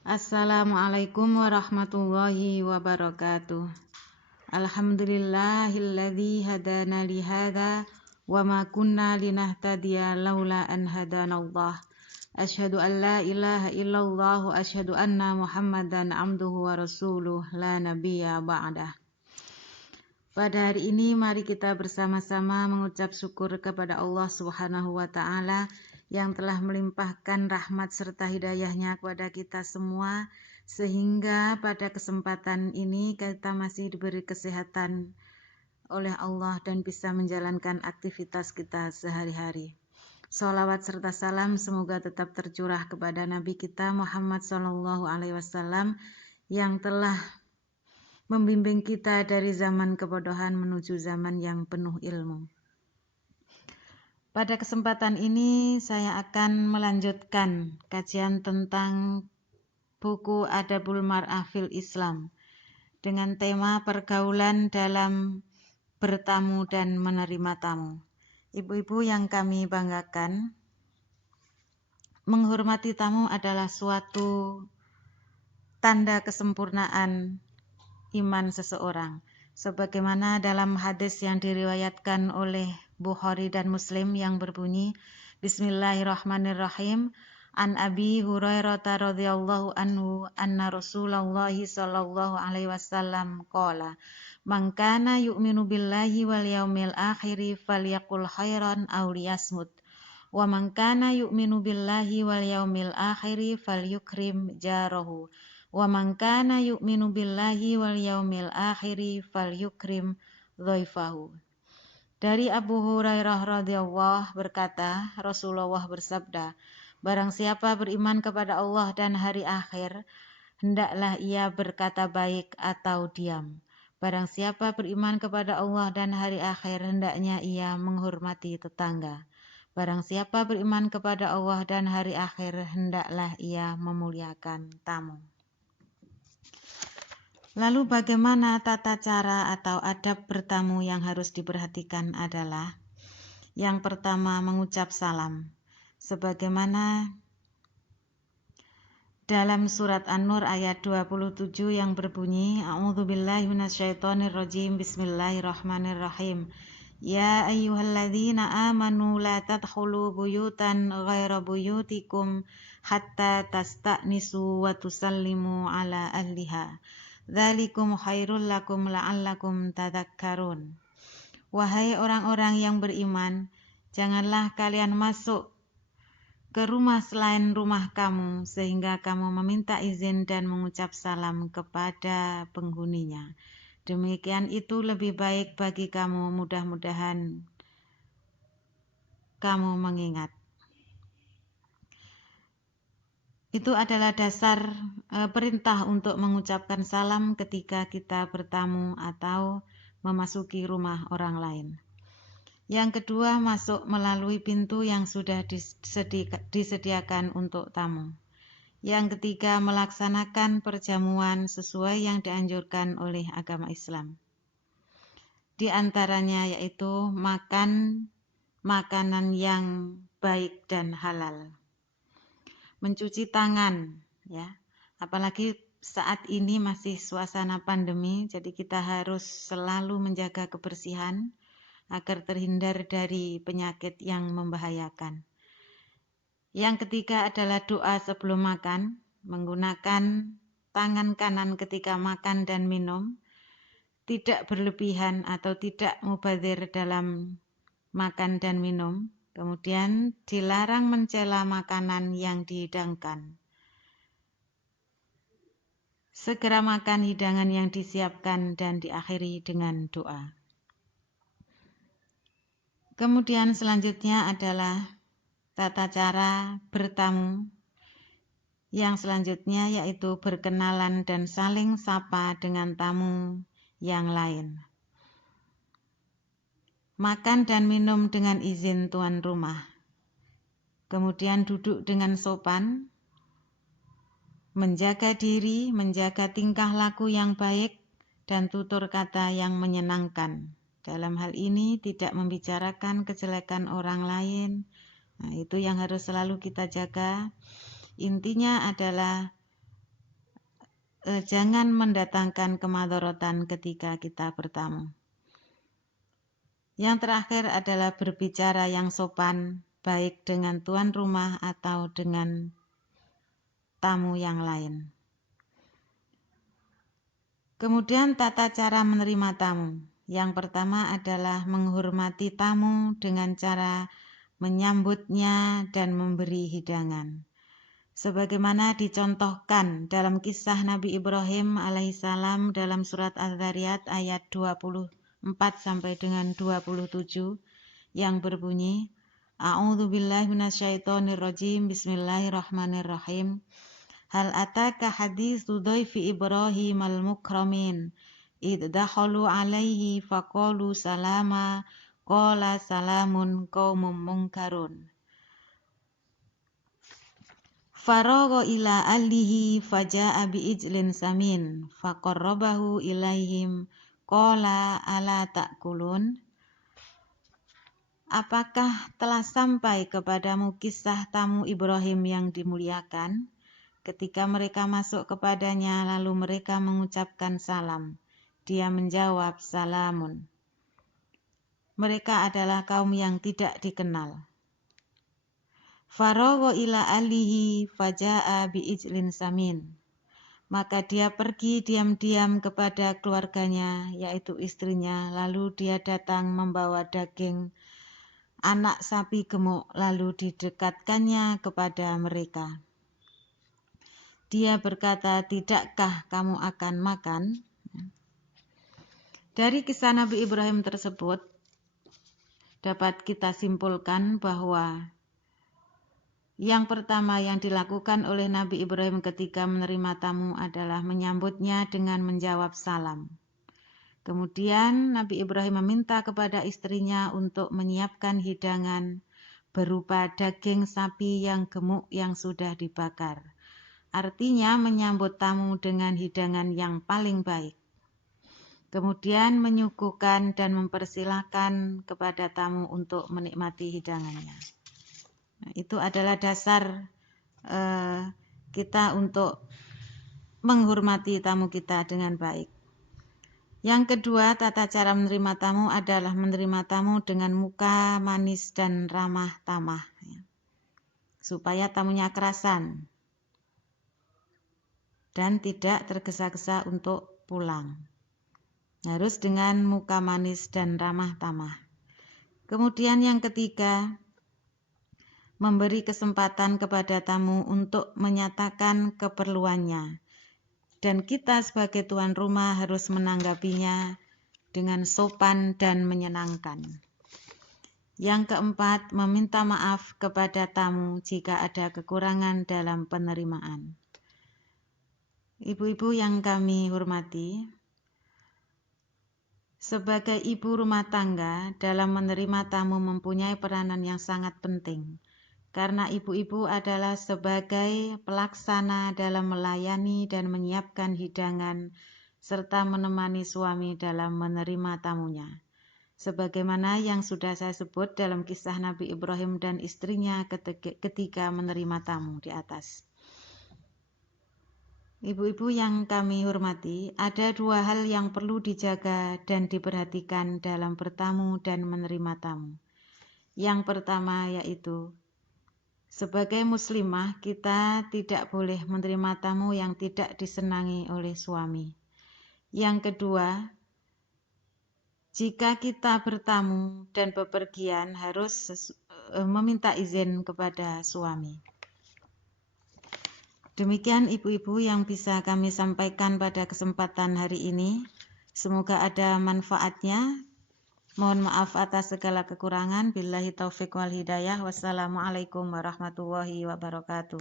Assalamualaikum warahmatullahi wabarakatuh. Alhamdulillahilladzi hadana li hadza wa ma kunna linahtadiya laula an hadanallah. Asyhadu an la ilaha illallah wa asyhadu anna Muhammadan abduhu wa rasuluh la nabiyya ba'dah. Pada hari ini mari kita bersama-sama mengucap syukur kepada Allah Subhanahu wa taala yang telah melimpahkan rahmat serta hidayahnya kepada kita semua, sehingga pada kesempatan ini kita masih diberi kesehatan oleh Allah dan bisa menjalankan aktivitas kita sehari-hari. Sholawat serta salam semoga tetap tercurah kepada Nabi kita Muhammad SAW yang telah membimbing kita dari zaman kebodohan menuju zaman yang penuh ilmu. Pada kesempatan ini saya akan melanjutkan kajian tentang buku Adabul Mar'ah fil Islam dengan tema pergaulan dalam bertamu dan menerima tamu. Ibu-ibu yang kami banggakan, menghormati tamu adalah suatu tanda kesempurnaan iman seseorang. Sebagaimana dalam hadis yang diriwayatkan oleh Bukhari dan Muslim yang berbunyi, Bismillahirrahmanirrahim, An Abi Hurairah radhiyallahu anhu anna Rasulullah sallallahu alaihi wasallam qala, Man kana yu'minu billahi wal yaumil akhir falyaqul khairan aw liyasmut. Wa man kana yu'minu billahi wal yaumil akhir falyukrim jarahu. Wa man kana yu'minu billahi wal yaumil akhir falyukrim dhaifahu. Dari Abu Hurairah radhiyallahu berkata, Rasulullah bersabda, barang siapa beriman kepada Allah dan hari akhir, hendaklah ia berkata baik atau diam. Barang siapa beriman kepada Allah dan hari akhir, hendaknya ia menghormati tetangga. Barang siapa beriman kepada Allah dan hari akhir, hendaklah ia memuliakan tamu. Lalu bagaimana tata cara atau adab bertamu yang harus diperhatikan adalah yang pertama mengucap salam. Sebagaimana dalam surat An-Nur ayat 27 yang berbunyi, A'udzubillahi minasyaitonirrajim, Bismillahirrahmanirrahim. Ya ayyuhalladzina amanu la tadkhulu buyutan ghaira buyutikum hatta tasta'nisu wa tusallimu ala ahliha. Dzalikum khairul lakum la'allakum tadhakkarun. Wahai orang-orang yang beriman, janganlah kalian masuk ke rumah selain rumah kamu sehingga kamu meminta izin dan mengucap salam kepada penghuninya. Demikian itu lebih baik bagi kamu, mudah-mudahan kamu mengingat. Itu adalah dasar perintah untuk mengucapkan salam ketika kita bertamu atau memasuki rumah orang lain. Yang kedua, masuk melalui pintu yang sudah disediakan untuk tamu. Yang ketiga, melaksanakan perjamuan sesuai yang dianjurkan oleh agama Islam. Di antaranya yaitu makan makanan yang baik dan halal. Mencuci tangan, ya. Apalagi saat ini masih suasana pandemi, jadi kita harus selalu menjaga kebersihan agar terhindar dari penyakit yang membahayakan. Yang ketiga adalah doa sebelum makan, menggunakan tangan kanan ketika makan dan minum, tidak berlebihan atau tidak mubadzir dalam makan dan minum. Kemudian dilarang mencela makanan yang dihidangkan. Segera makan hidangan yang disiapkan dan diakhiri dengan doa. Kemudian selanjutnya adalah tata cara bertamu. Yang selanjutnya yaitu berkenalan dan saling sapa dengan tamu yang lain. Makan dan minum dengan izin tuan rumah. Kemudian duduk dengan sopan. Menjaga diri, menjaga tingkah laku yang baik dan tutur kata yang menyenangkan. Dalam hal ini tidak membicarakan kejelekan orang lain. Nah, itu yang harus selalu kita jaga. Intinya adalah jangan mendatangkan kemadharatan ketika kita bertamu. Yang terakhir adalah berbicara yang sopan, baik dengan tuan rumah atau dengan tamu yang lain. Kemudian tata cara menerima tamu. Yang pertama adalah menghormati tamu dengan cara menyambutnya dan memberi hidangan. Sebagaimana dicontohkan dalam kisah Nabi Ibrahim alaihissalam dalam surat Az-Zariyat ayat 24 sampai dengan 27 yang berbunyi, A'udzubillahi minasyaitonirrajim, bismillahirrahmanirrahim. Hal ataka haditsu dhaifi Ibrahim al-mukramin, idh dakhalu alaihi faqalu salama, qala salamun qaumum munkarun. Faragha ila ahlihi faja'a bi'ijlin samin faqarrabahu ilaihim qala ala ta'kulun. Apakah telah sampai kepadamu kisah tamu Ibrahim yang dimuliakan? Ketika mereka masuk kepadanya lalu mereka mengucapkan salam. Dia menjawab salamun. Mereka adalah kaum yang tidak dikenal. Faragha ila ahlihi faja'a bi'ijlin samin. Maka dia pergi diam-diam kepada keluarganya, yaitu istrinya, lalu dia datang membawa daging anak sapi gemuk, lalu didekatkannya kepada mereka. Dia berkata, tidakkah kamu akan makan? Dari kisah Nabi Ibrahim tersebut, dapat kita simpulkan bahwa yang pertama yang dilakukan oleh Nabi Ibrahim ketika menerima tamu adalah menyambutnya dengan menjawab salam. Kemudian Nabi Ibrahim meminta kepada istrinya untuk menyiapkan hidangan berupa daging sapi yang gemuk yang sudah dibakar. Artinya menyambut tamu dengan hidangan yang paling baik. Kemudian menyuguhkan dan mempersilahkan kepada tamu untuk menikmati hidangannya. Nah, itu adalah dasar kita untuk menghormati tamu kita dengan baik. Yang kedua, tata cara menerima tamu adalah menerima tamu dengan muka manis dan ramah tamah, supaya tamunya kerasan dan tidak tergesa-gesa untuk pulang. Harus dengan muka manis dan ramah tamah. Kemudian yang ketiga, memberi kesempatan kepada tamu untuk menyatakan keperluannya. Dan kita sebagai tuan rumah harus menanggapinya dengan sopan dan menyenangkan. Yang keempat, meminta maaf kepada tamu jika ada kekurangan dalam penerimaan. Ibu-ibu yang kami hormati, sebagai ibu rumah tangga dalam menerima tamu mempunyai peranan yang sangat penting. Karena ibu-ibu adalah sebagai pelaksana dalam melayani dan menyiapkan hidangan serta menemani suami dalam menerima tamunya. Sebagaimana yang sudah saya sebut dalam kisah Nabi Ibrahim dan istrinya ketika menerima tamu di atas. Ibu-ibu yang kami hormati, ada dua hal yang perlu dijaga dan diperhatikan dalam bertamu dan menerima tamu. Yang pertama yaitu, sebagai muslimah, kita tidak boleh menerima tamu yang tidak disenangi oleh suami. Yang kedua, jika kita bertamu dan bepergian harus meminta izin kepada suami. Demikian ibu-ibu yang bisa kami sampaikan pada kesempatan hari ini. Semoga ada manfaatnya. Mohon maaf atas segala kekurangan. Billahi taufiq wal hidayah. Wassalamualaikum warahmatullahi wabarakatuh.